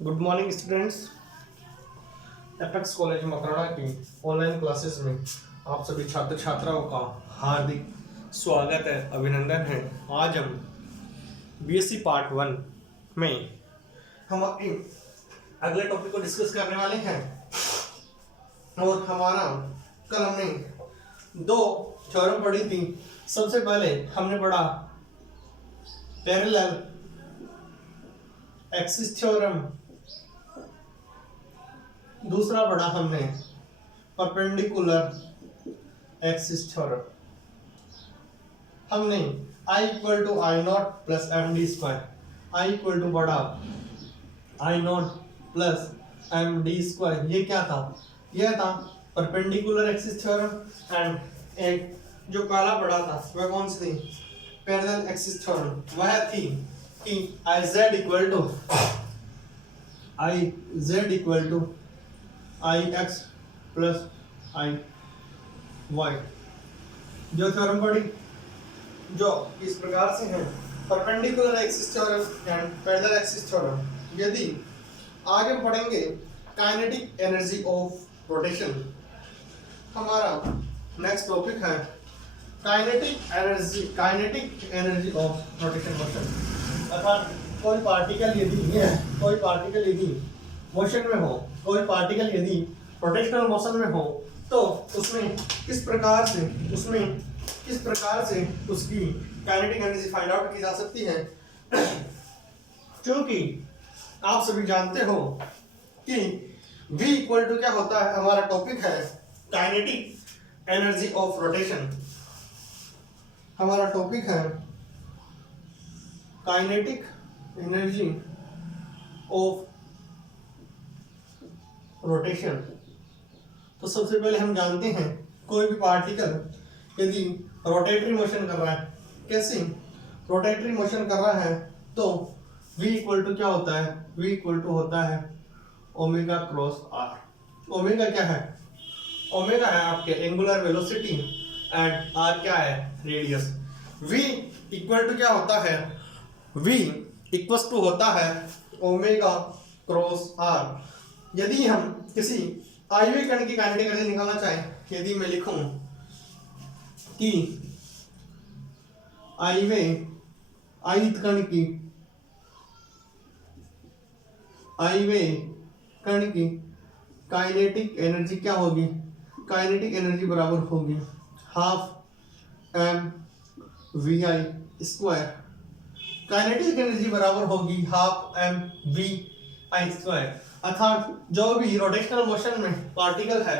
Good morning students. Apex college Makrana की online classes में आप सभी छात्र छात्राओं का हार्दिक स्वागत है, अभिनंदन है। आज हम बीएससी पार्ट 1 में हम अपने अगले टॉपिक को डिस्कस करने वाले हैं। और हमारा कल हमने दो थ्योरम पढ़ी थी। सबसे पहले हमने पढ़ा पैरेलल एक्सिस थ्योरम, दूसरा पढ़ा हमने परपेंडिकुलर एक्सिस थ्योरम। हमने I equal to I naught plus M D square, I equal to पढ़ा I naught plus M D square. ये क्या था? यह था परपेंडिकुलर एक्सिस थ्योरम। एंड एक जो पहला पढ़ा था वह कौन सी थी? Parallel axis theorem. वह थी कि I Z equal to I X plus I Y. जो थ्योरम पढ़ी जो इस प्रकार से है, perpendicular axis theorem and parallel axis theorem. यदि आगे पढ़ेंगे काइनेटिक एनर्जी ऑफ रोटेशन। हमारा नेक्स्ट टॉपिक है kinetic energy of rotation motion. अर्थात कोई पार्टिकल यदि मोशन में हो, कोई पार्टिकल यदि रोटेशनल मोशन में हो, तो उसमें किस प्रकार से उसकी काइनेटिक एनर्जी फाइंड आउट की जा सकती है। क्योंकि आप सभी जानते हो कि V इक्वल टू क्या होता है। हमारा टॉपिक है काइनेटिक एनर्जी ऑफ रोटेशन। हमारा टॉपिक है काइनेटिक एनर्जी ऑफ रोटेशन। तो सबसे पहले हम जानते हैं कोई भी पार्टिकल यदि रोटेटरी मोशन कर रहा है, कैसे रोटेटरी मोशन कर रहा है, तो V इक्वल टू क्या होता है? V इक्वल टू होता है ओमेगा क्रॉस आर। ओमेगा क्या है? ओमेगा है आपके एंगुलर वेलोसिटी एंड आर क्या है? रेडियस। V इक्वल टू क्या होता है? V इक्वल टू होता है ओमेगा क्रॉस आर। यदि हम किसी आईवे कण की काइनेटिक एनर्जी निकालना चाहें, यदि मैं लिखूं कि आईवे कण की काइनेटिक एनर्जी क्या होगी? काइनेटिक एनर्जी बराबर होगी half M V I square. Kinetic energy बराबर होगी half M V I square. अर्थात जो भी रोटेशनल मोशन में पार्टिकल है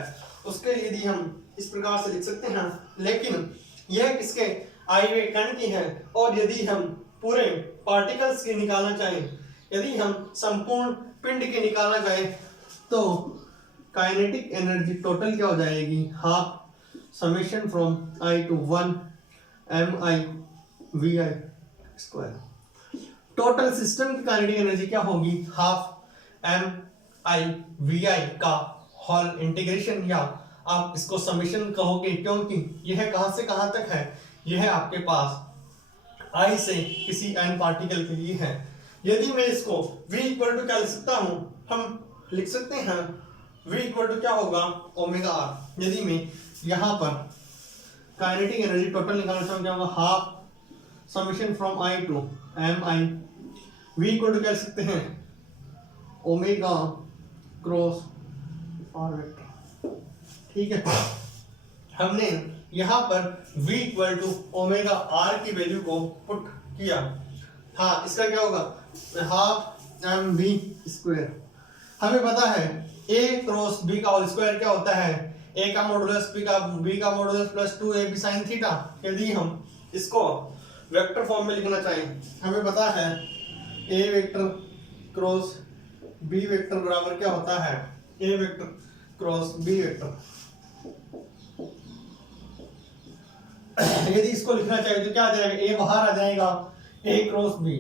उसके लिए यदि हम इस प्रकार से लिख सकते हैं, लेकिन यह किसके? आईवे कण की है। और यदि हम पूरे पार्टिकल्स की निकालना चाहें, यदि हम संपूर्ण पिंड की निकालना चाहें, तो काइनेटिक एनर्जी टोटल क्या हो जाएगी? Half summation from I to 1 M I V I square. Total system की काइनेटिक एनर्जी क्या होगी? Half M I V I का होल इंटीग्रेशन, या आप इसको समेशन कहोगे, क्योंकि यह कहां से कहां तक है? यह आपके पास आई से किसी एन पार्टिकल के लिए है। यदि मैं इसको v इक्वल टू क्या लिख सकता हूं? हम लिख सकते हैं v इक्वल टू क्या होगा? Omega R. यदि मैं यहां पर काइनेटिक एनर्जी टोटल निकालना चाहूं, क्या होगा? Half summation from I to M I. v equal to क्या लिख सकते हैं? Omega cross R vector. ठीक है, हमने यहां पर v equal to omega R की वैल्यू को पुट किया। हाँ, इसका क्या होगा? Half M V square. हमें पता है a क्रॉस b का होल स्क्वायर क्या होता है? a का मॉडुलस b का modulus plus 2ab sin theta. यदि हम इसको वेक्टर फॉर्म में लिखना चाहें, हमें पता है a vector cross b vector बराबर क्या होता है? a vector cross b vector. यदि इसको लिखना चाहिए तो क्या आ जाएगा? a बाहर आ जाएगा, a क्रॉस b,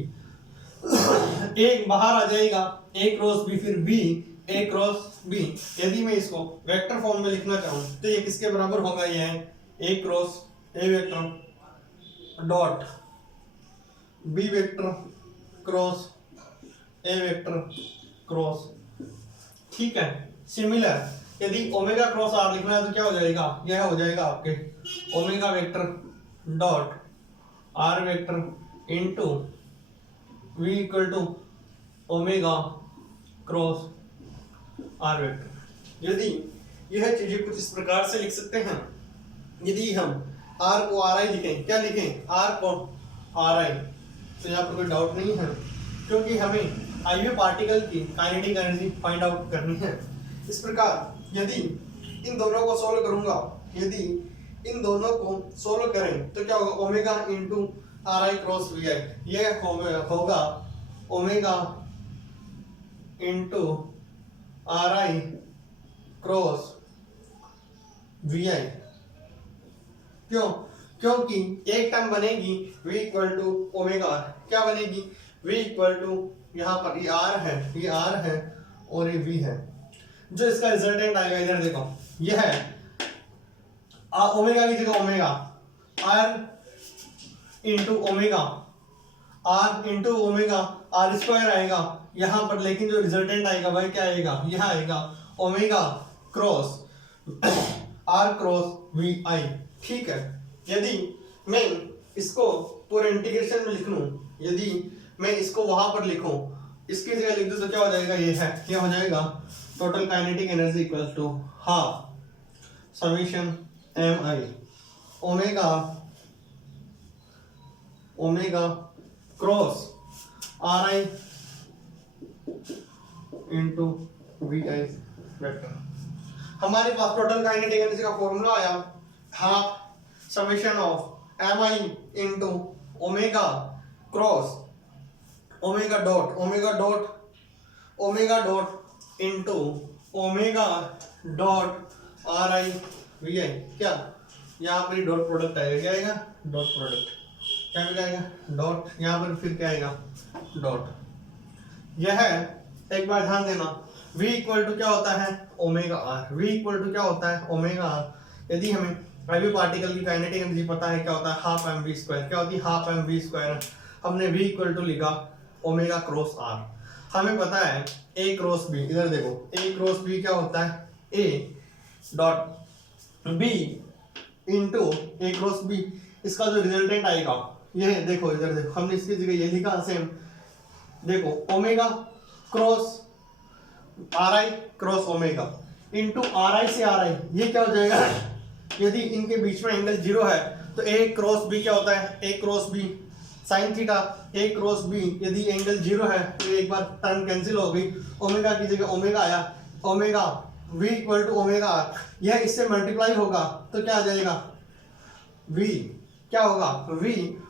a बाहर आ जाएगा, a क्रॉस b, फिर b a क्रॉस b। यदि मैं इसको वेक्टर फॉर्म में लिखना चाहूं तो ये किसके बराबर होगा? ये है a cross a vector dot b vector cross a vector cross, ठीक है। सिमिलर यदि ओमेगा क्रॉस आर लिखना है तो क्या हो जाएगा, यह हो जाएगा आपके omega vector dot R vector into V equal to omega cross R vector. यदि यह चीजें कुछ इस प्रकार से लिख सकते हैं, यदि हम आर को आर आई लिखें, क्या लिखें, आर को आर आई, तो यहाँ पर कोई डाउट नहीं है, क्योंकि हमें आईवी पार्टिकल की काइनेटिक एनर्जी फाइंड आउट करनी है। इस प्रकार यदि इन दोनों को सोल्व करूंगा, यदि इन दोनों को सोल्व करें तो क्या होगा, omega into R I cross V I, यह होगा omega into R I cross V I. क्यों, क्योंकि एक टर्म बनेगी v equal to omega R, क्या बनेगी v इक्वल टू, यहाँ पर ये r है और ये v है, जो इसका रिजल्टेंट आएगा इधर देखो, ये है ओमेगा की जगह omega r into omega R square आएगा यहाँ पर, लेकिन जो रिजल्टेंट आएगा वह क्या आएगा, यह आएगा omega cross R cross V I, ठीक है। यदि मैं इसको पूरे इंटीग्रेशन में लिख लूं, यदि मैं इसको वहां पर लिखूं, इसकी जगह लिख दूं तो क्या हो जाएगा, ये हो जाएगा total kinetic energy equal to half summation M I omega cross R I into V I vector. हमारे पास टोटल काइनेटिक एनर्जी का फॉर्मूला आया half summation of M I into omega cross omega dot into omega dot R I V I. क्या यहाँ पर dot product आएगा, क्या आएगा, डॉट प्रोडक्ट, क्या भी आएगा डॉट, यहाँ पर फिर क्या आएगा डॉट। यह एक बार ध्यान देना, v इक्वल टू क्या होता है, omega R, v equal to क्या होता है, ओमेगा आर। यदि हमें आईवी पार्टिकल की काइनेटिक एनर्जी पता है, क्या होता है, हाफ एम वी स्क्वायर, क्या होती है, हाफ एम वी स्क्वायर। हमने v इक्वल टू लिखा ओमेगा क्रॉस आर, हमें पता है a क्रॉस b, इधर देखो a क्रॉस b क्या होता है, a dot b into a cross b, इसका जो रिजल्टेंट आएगा ये देखो, इधर देखो, हमने इसकी जगह ये लिखा सेम, देखो omega cross R I cross omega into R आई से आर आई, ये क्या हो जाएगा, यदि इनके बीच में एंगल 0 है तो a क्रॉस b क्या होता है, a cross b sine theta, a cross b, यदि एंगल 0 है तो एक बार टर्म कैंसिल हो गई, ओमेगा की जगह ओमेगा आया, omega v equal to omega R, यह इससे मल्टीप्लाई होगा तो क्या आ जाएगा, v क्या होगा, v,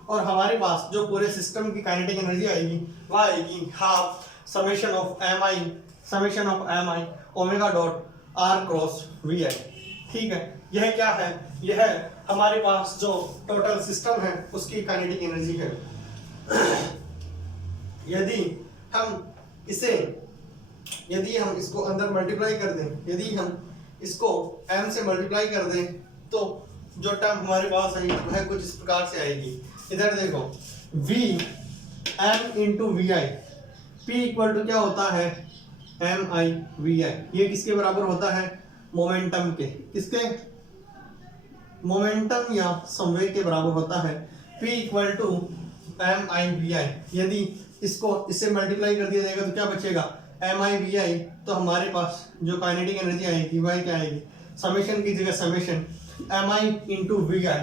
और हमारे पास जो पूरे सिस्टम की काइनेटिक एनर्जी आएगी वह आएगी half summation of M I omega dot R cross V I, ठीक है। यह क्या है, यह हमारे पास जो टोटल सिस्टम है उसकी काइनेटिक एनर्जी है। यदि हम इसको अंदर मल्टीप्लाई कर दें, यदि हम इसको m से मल्टीप्लाई कर दें तो जो टर्म हमारे पास आएगी वह कुछ इस प्रकार से आएगी, इधर देखो v m into V I, p equal to क्या होता है, एम आई वी आई, ये किसके बराबर होता है, मोमेंटम के, किसके, मोमेंटम या संवेग के बराबर होता है। p equal to M I V I, यदि इसको इससे मल्टीप्लाई कर दिया जाएगा तो क्या बचेगा, एम आई वी आई, तो हमारे पास जो काइनेटिक एनर्जी आएगी वह क्या आएगी, समेशन की जगह summation M I into V I,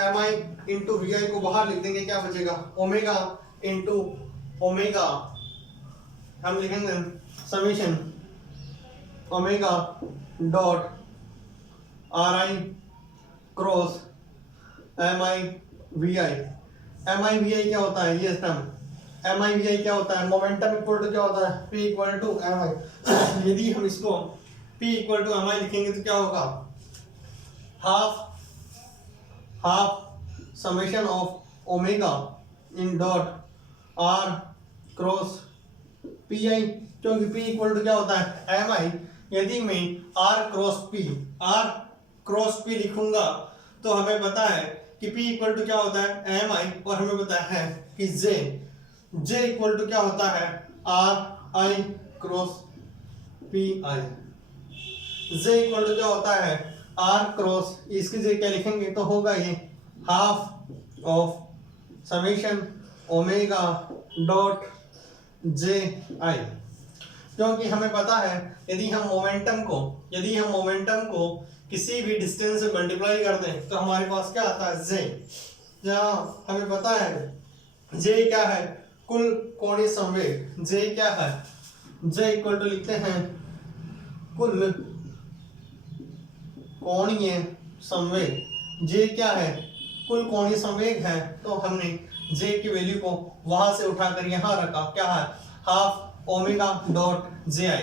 M I into V I को बाहर लिख देंगे, क्या बचेगा, ओमेगा इंटू ओमेगा, हम लिखेंगे summation omega dot R I cross M I V I. M I V I क्या होता है, ये term M I V I क्या होता है, मोमेंटम इक्वल टू क्या होता है, p इक्वल टू एम आई। यदि हम इसको p इक्वल टू एम आई लिखेंगे तो क्या होगा, half summation of omega in dot R cross P आई, क्योंकि p इक्वल टू क्या होता है, एम आई। यदि मैं r क्रॉस p लिखूंगा तो हमें पता है कि p इक्वल टू क्या होता है, एम आई, और हमें पता है कि j इक्वल टू क्या होता है, r I cross P I. J equal to क्या होता है आर क्रॉस, इसकी जगह क्या लिखेंगे तो होगा ये half of summation omega dot J I. क्योंकि हमें पता है यदि हम मोमेंटम को किसी भी डिस्टेंस से मल्टीप्लाई कर दें तो हमारे पास क्या आता है जे। जहाँ हमें पता है जे क्या है कुल कोणीय संवेग, जे क्या है जे इक्वल टू लिखते हैं कुल कोणीय संवेग। जे क्या है कुल कोणीय संवेग है, तो हमने जे की वैल्यू को वहां से उठाकर यहाँ रखा, क्या है हाफ ओमेगा डॉट जे आई।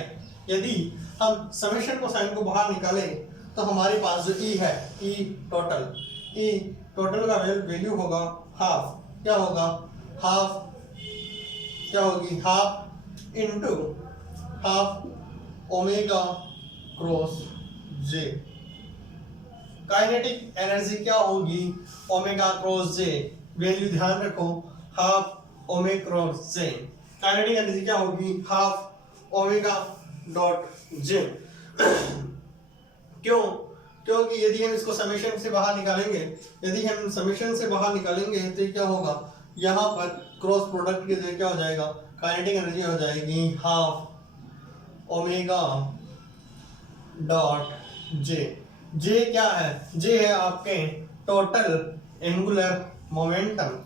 यदि हम समेशन को साइन को बाहर निकाले तो हमारे पास जो ई है ई टोटल का वैल्यू होगा हाफ, क्या होगा हाफ क्या होगी half into half omega cross J. Kinetic energy क्या होगी ओमेगा क्रॉस जे, वैल्यू ध्यान रखो half omega cross J. Kinetic energy क्या होगी हाफ ओमेगा डॉट जे। क्यों? क्योंकि यदि हम इसको समेशन से बाहर निकालेंगे तो क्या होगा यहाँ पर क्रॉस प्रोडक्ट के जरिए क्या हो जाएगा काइनेटिक एनर्जी हो जाएगी हाफ ओमेगा डॉट जे। जे क्या है जे है आपके टोटल एंगुलर मोमेंटम।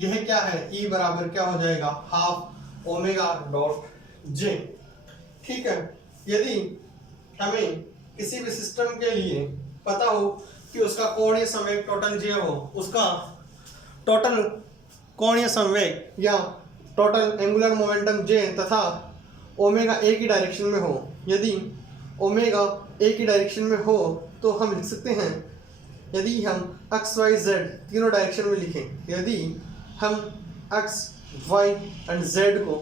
यह क्या है ई बराबर क्या हो जाएगा हाफ ओमेगा डॉट जे। ठीक है, यदि हमें किसी भी सिस्टम के लिए पता हो कि उसका कोणीय संवेग टोटल जे हो, उसका टोटल कोणीय संवेग या टोटल एंगुलर मोमेंटम जे तथा ओमेगा एक ही डायरेक्शन में हो, यदि ओमेगा एक ही डायरेक्शन में हो तो हम लिख सकते हैं, यदि हम एक्स वाई जेड तीनों डायरेक्शन में लिखें, यदि हम एक्स वाई एंड जेड को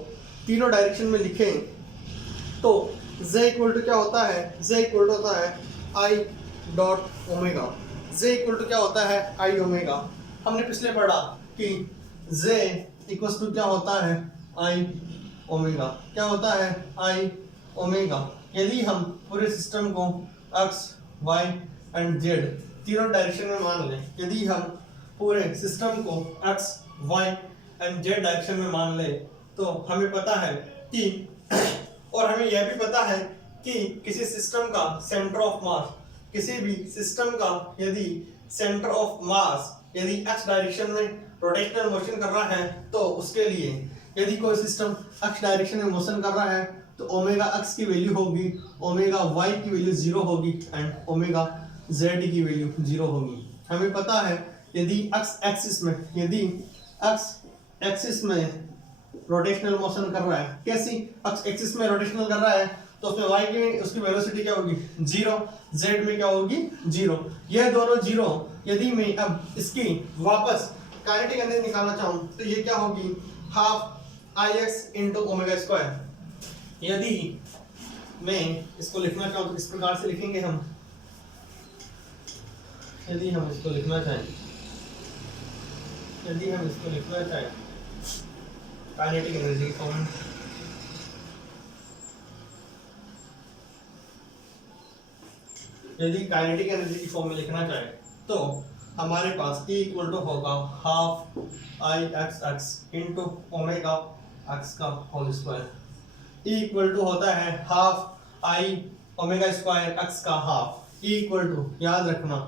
तीनों डायरेक्शन में लिखें तो z इक्वल टू क्या होता है z इक्वल टू होता है I dot omega. z equal to क्या होता है आई ओमेगा। हमने पिछले पढ़ा कि z इक्वल टू क्या होता है आई ओमेगा, क्या होता है आई ओमेगा। यदि हम पूरे सिस्टम को x y एंड z तीनों डायरेक्शन में मान लें, यदि हम पूरे सिस्टम को x y and z direction में मान लें तो हमें पता है कि और हमें यह भी पता है कि किसी सिस्टम का सेंटर ऑफ मास, किसी भी सिस्टम का यदि सेंटर ऑफ मास यदि x डायरेक्शन में रोटेशनल मोशन कर रहा है तो उसके लिए यदि कोई सिस्टम x डायरेक्शन में मोशन कर रहा है तो ओमेगा x की वैल्यू होगी, ओमेगा y की वैल्यू 0 होगी एंड ओमेगा z की वैल्यू 0 होगी। हमें पता है यदि x एक्सिस में रोटेशनल मोशन कर रहा है, कैसी x एक्सिस में रोटेशनल कर रहा है तो उसमें y की उसकी वेलोसिटी क्या होगी 0, z में क्या होगी 0। यह दोनों 0, यदि मैं अब इसकी वापस काइनेटिक एनर्जी निकालना चाहूं तो ये क्या होगी half I X into omega square. यदि मैं इसको लिखना चाहूं तो इस प्रकार से लिखेंगे हम, यदि हम इसको लिखना चाहें काइनेटिक एनर्जी की फॉर्म, यदि काइनेटिक एनर्जी की फॉर्म में लिखना चाहे तो हमारे पास E इक्वल टू होगा half I X X into omega X का whole square. E equal to होता है half I omega square X का हाफ। E इक्वल टू याद रखना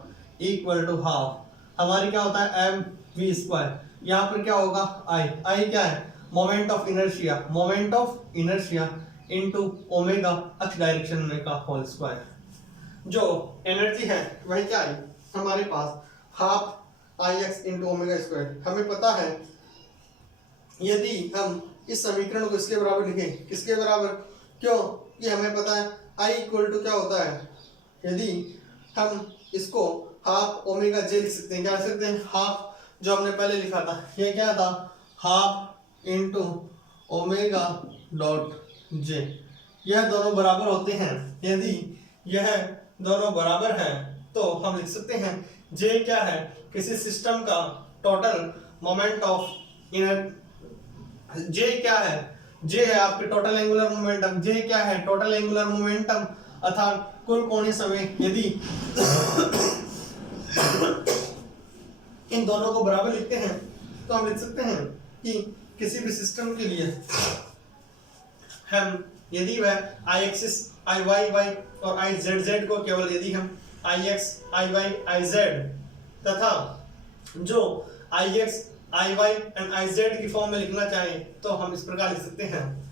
E इक्वल टू हाफ हमारी क्या होता है एम वी स्क्वायर। यहाँ पर क्या होगा आई क्या है moment of inertia into omega x direction में का होल स्क्वायर। जो एनर्जी है वही क्या है हमारे पास half I X into omega square. हमें पता है यदि हम इस समीकरण को इसके बराबर लिखें, किसके बराबर, क्यों कि हमें पता है आई इक्वल टू क्या होता है, यदि हम इसको हाफ ओमेगा जे लिख सकते हैं, क्या लिख सकते हैं हाफ जो हमने पहले लिखा था, ये क्या था हाफ इंटू ओमेगा डॉट जे। यह दोनों बराबर होते हैं, यदि यह दोनों बराबर हैं तो हम लिख सकते हैं जे क्या है किसी सिस्टम का टोटल मोमेंट ऑफ जे क्या है जे है आपके टोटल एंगुलर मोमेंटम, जे क्या है टोटल एंगुलर मोमेंटम अर्थात कुल कोणीय संवेग। यदि इन दोनों को बराबर लिखते हैं तो हम लिख सकते हैं कि किसी भी सिस्टम के लिए हम यदि वह I axis I Y Y और आई जेड जेड को केवल यदि हम I X I Y I Z तथा जो I X I Y and I Z की फॉर्म में लिखना चाहें तो हम इस प्रकार लिख सकते हैं।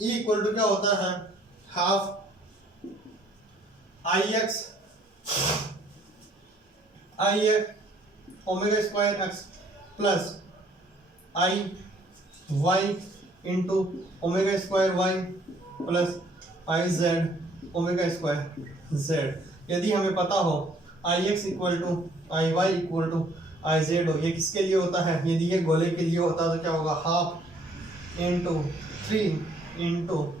E इक्वल टू क्या होता है half I X omega square X plus I Y into omega square Y plus I Z omega square Z. यदि हमें पता हो I X equal to I Y equal to I Z हो, ये किसके लिए होता है, यदि ये गोले के लिए होता है तो क्या होगा हाफ इंटू 3 इंटू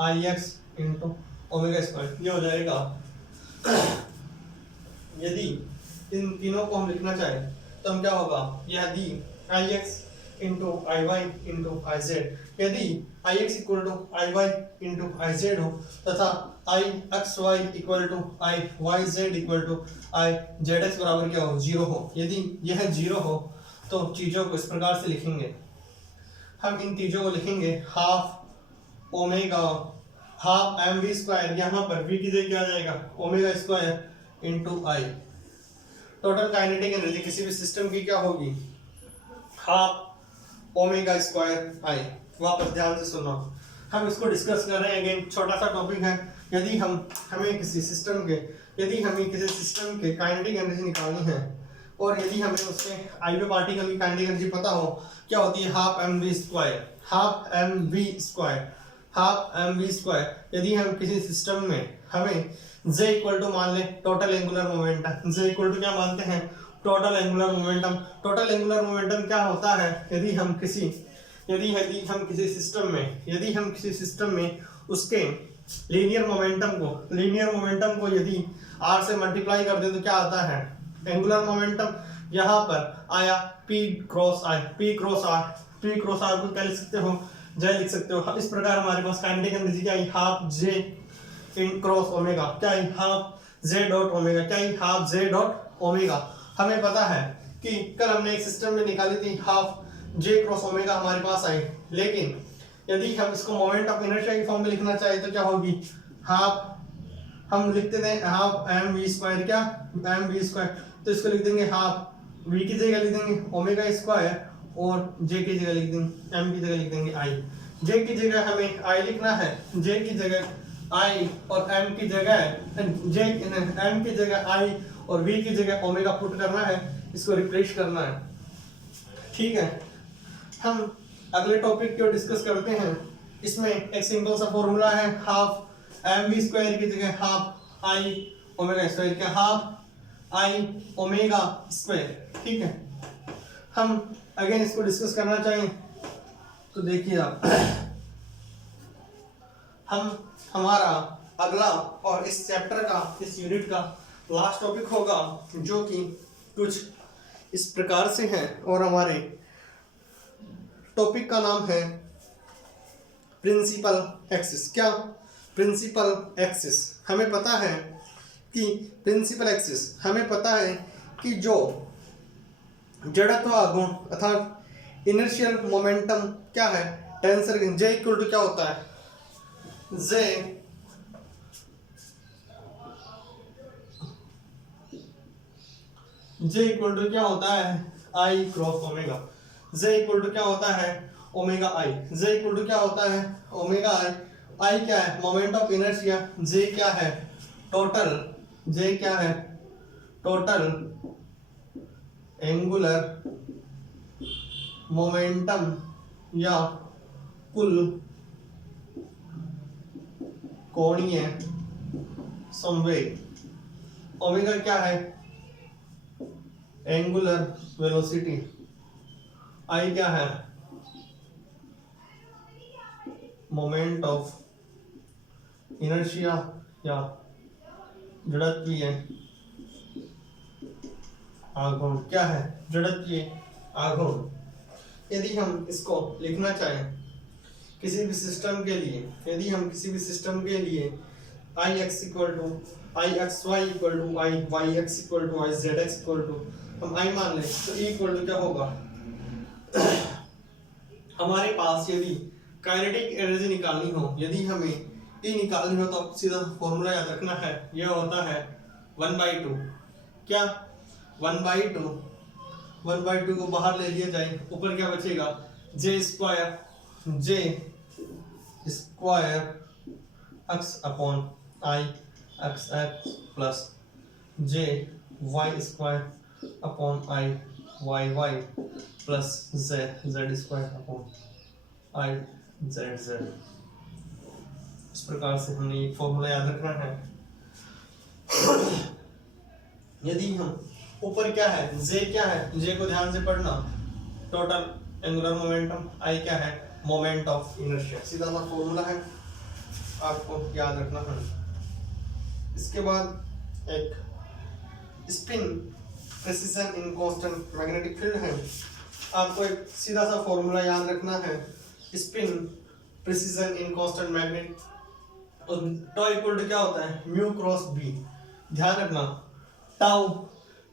आई एक्स इंटू ओमेगा स्क्वायर, ये हो जाएगा। यदि इन तीनों को हम लिखना चाहें तो हम क्या होगा, यदि I X into I Y into I Z, यदि I X equal to I Y into I Z हो तथा I X Y equal to I Y Z equal to I Z X बराबर क्या हो 0 हो, यदि यह 0 हो तो चीज़ों को इस प्रकार से लिखेंगे। हम इन चीज़ों को लिखेंगे half omega half M V square, यहाँ पर वी की जगह क्या आ जाएगा omega square into I. Total kinetic energy किसी भी सिस्टम की क्या होगी हाफ ओमेगा स्क्वायर आई। वापस ध्यान से सुनो, हम इसको डिस्कस कर रहे हैं अगेन, छोटा सा टॉपिक है। यदि हमें किसी सिस्टम के काइनेटिक एनर्जी निकालनी है और यदि हमें उसके आईवी पार्टिकल की काइनेटिक एनर्जी पता हो क्या होती है half M V square, half M V square, half M V square. यदि हम किसी सिस्टम में हमें J इक्वल टू मान ले total angular momentum, J equal to क्या मानते हैं total angular momentum. Total angular momentum क्या होता है, यदि हम किसी सिस्टम में उसके लीनियर मोमेंटम को यदि r से मल्टीप्लाई कर दे तो क्या आता है एंगुलर मोमेंटम। यहाँ पर आया p क्रॉस r को क्या लिख सकते हो J लिख सकते हो। इस प्रकार हमारे पास काइनेटिक एनर्जी क्या है हाफ J इन क्रॉस ओमेगा, क्या है हाफ J डॉट ओमेगा, क्या है हाफ J डॉट ओमेगा। हमें पता है कि कल हमने एक सिस्टम में निकाली थी हाफ J क्रॉस ओमेगा हमारे पास आई, लेकिन यदि हम इसको मोमेंट ऑफ इनर्शिया की फॉर्म में लिखना चाहे तो क्या होगी हाफ हम लिखते थे हाफ एम वी स्क्वायर, क्या एम वी स्क्वायर, तो इसको लिख देंगे हाफ वी की जगह लिख देंगे ओमेगा स्क्वायर और J की जगह लिख देंगे एम की जगह लिख देंगे आई। J की जगह हमें आई लिखना है, J की जगह आई और एम की जगह आई और वी की जगह ओमेगा पुट करना है, इसको रिप्लेस करना है। ठीक है, हम अगले टॉपिक को डिस्कस करते हैं। इसमें एक सिंपल सा फॉर्मूला है हाफ एम वी स्क्वायर की जगह हाफ आई ओमेगा स्क्वायर, क्या हाफ आई ओमेगा स्क्वायर। ठीक है, हम अगेन इसको डिस्कस करना चाहें तो देखिए आप हमारा अगला और इस चैप्टर का इस यूनिट का लास्ट टॉपिक होगा जो कि कुछ इस प्रकार से है और हमारे टॉपिक का नाम है प्रिंसिपल एक्सिस। क्या प्रिंसिपल एक्सिस, हमें पता है कि जो जड़त्व आघूर्ण अर्थात इनर्शियल मोमेंटम क्या है टेंसर J इक्वल टू क्या होता है J इक्वल टू क्या होता है I cross omega. J equal to क्या होता है omega I, J equal to क्या होता है ओमेगा I। I क्या है मोमेंट ऑफ इनर्शिया, J क्या है टोटल एंगुलर मोमेंटम या कुल कोणीय संवेग। ओमेगा क्या है एंगुलर वेलोसिटी, आई क्या है मोमेंट ऑफ इनर्शिया या जड़त्वीय आघूर्ण, क्या है जड़त्वीय आघूर्ण। यदि हम इसको लिखना चाहें किसी भी सिस्टम के लिए, यदि हम किसी भी सिस्टम के लिए I X equal to I X Y equal to I Y X equal to I Z X equal to हम आई मान लें तो ई इक्वल टू क्या होगा, हमारे पास यदि काइनेटिक एनर्जी निकालनी हो, यदि हमें ई निकालनी हो तो आप सीधा फॉर्मूला याद रखना है, यह होता है 1/2। क्या 1/2, 1/2 को बाहर ले लिया जाए, ऊपर क्या बचेगा, J square X upon I X X plus J Y square upon I Y Y plus Z square upon I Z Z. इस प्रकार से हमने एक फॉर्मूला याद रखना है। यदि हम ऊपर क्या है, जे क्या है, जे को ध्यान से पढ़ना, टोटल एंगुलर मोमेंटम, आई क्या है, मोमेंट ऑफ इनर्शिया, सीधा सा फॉर्मूला है, आपको याद रखना है। इसके बाद एक spin precession in constant magnetic field है, आपको एक सीधा सा फॉर्मूला याद रखना है, spin precession in constant magnet, tau equal to क्या होता है, म्यू क्रॉस बी। ध्यान रखना, टाउ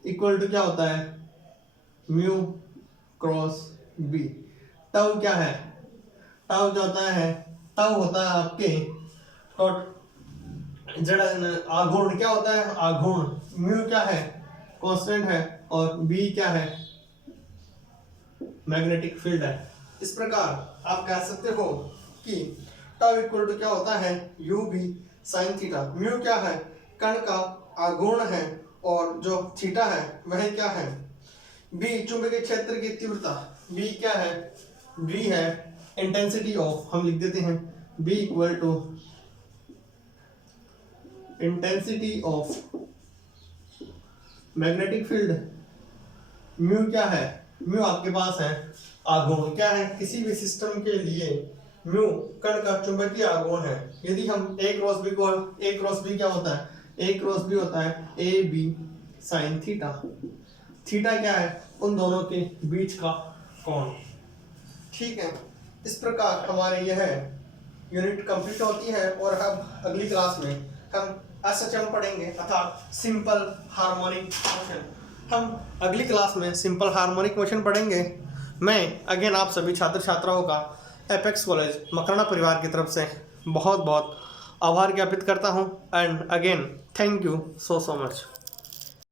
इक्वल टू क्या होता है, म्यू क्रॉस बी। टाउ क्या है, टाउ क्या होता है, टाउ होता है आपके आघूर्ण, क्या होता है आघूर्ण, म्यू क्या है कांस्टेंट है और बी क्या है मैग्नेटिक फील्ड है। इस प्रकार आप कह सकते हो कि टाउ इक्वल टू क्या होता है, U B sine theta. Mu क्या है, कण का आघूर्ण है और जो थीटा है वह क्या है, बी चुंबकीय क्षेत्र की तीव्रता, बी क्या है, बी है इंटेंसिटी ऑफ, हम लिख देते हैं B equal to intensity of magnetic field. Mu क्या है, म्यू आपके पास है आघूर्ण, क्या है किसी भी सिस्टम के लिए म्यू कण का चुंबकीय आघूर्ण है। यदि हम ए क्रॉस बी को, ए क्रॉस बी क्या होता है, ए क्रॉस बी होता है A B sine theta. Theta क्या है, उन दोनों के बीच का कोण। ठीक है, इस प्रकार हमारे यह यूनिट कंप्लीट होती है और अब अगली क्लास में हम एसएचएम पढ़ेंगे अर्थात सिंपल हार्मोनिक मोशन। हम अगली क्लास में सिंपल हार्मोनिक मोशन पढ़ेंगे। मैं अगेन आप सभी छात्र छात्राओं का एपेक्स कॉलेज मकराना परिवार की तरफ से बहुत बहुत आभार ज्ञापित करता हूं and again thank you so much.